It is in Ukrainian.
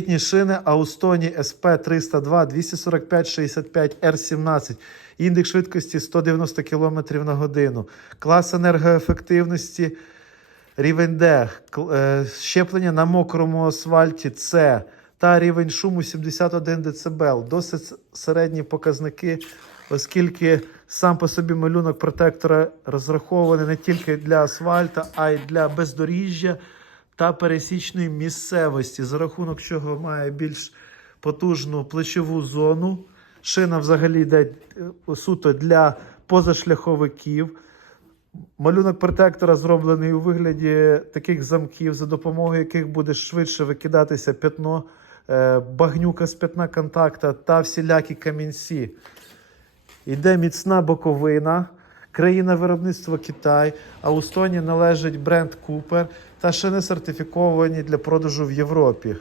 Літні шини Аустоні SP 302 245 65 R17. Індекс швидкості 190 км на годину. Клас енергоефективності рівень D. Е, Щеплення на мокрому асфальті С. Та рівень шуму 71 дБ. Досить середні показники, оскільки сам по собі малюнок протектора розрахований не тільки для асфальта, а й для бездоріжжя та пересічної місцевості, за рахунок чого має більш потужну плечову зону. Шина взагалі йде е, суто для позашляховиків. Малюнок протектора зроблений у вигляді таких замків, за допомогою яких буде швидше викидатися п'ятно, е, багнюка з п'ятна контакта та всілякі камінці. Йде міцна боковина, країна виробництва Китай, а у Стоні належить бренд Купер та шини сертифіковані для продажу в Європі.